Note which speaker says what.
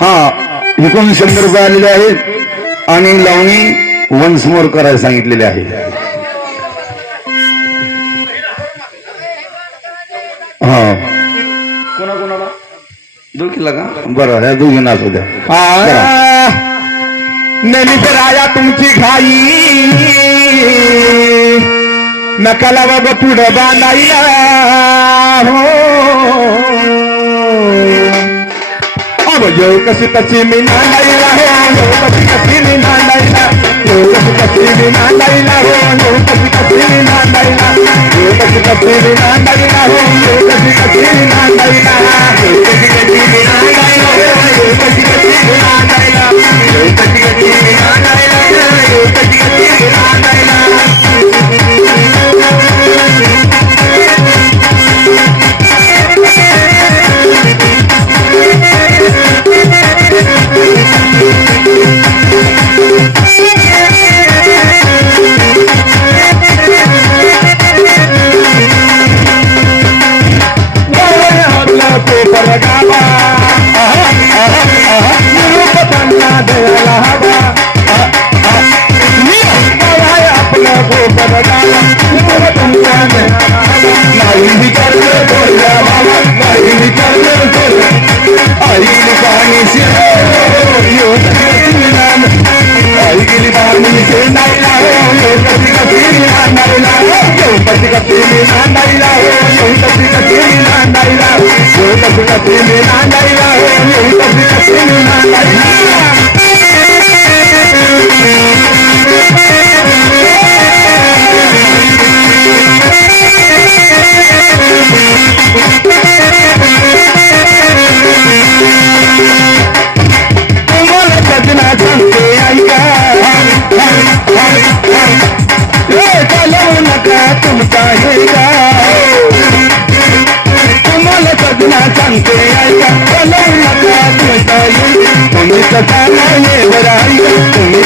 Speaker 1: हा एकूण शंभर रुपये आलेले आहेत. आणि लावणी वन्स मोर करायला सांगितलेले आहे. हा. कोणा कोणाला दोघीला का? बरं ह्या दोघींना असू द्या.
Speaker 2: राया तुमची घाई. नकाला बाबा पुढं बांधायला yau kasi kasi mina laila yau kasi kasi mina laila yau kasi kasi mina laila yau kasi kasi mina laila yau kasi kasi mina laila yau kasi kasi mina paper गावा त्यांना द्यायला हवा हे चालवू नका तुमचा हे का तुम्हाला सजना सांगते ऐका तुमचा हे तुम्ही कसा नाही वर तुम्ही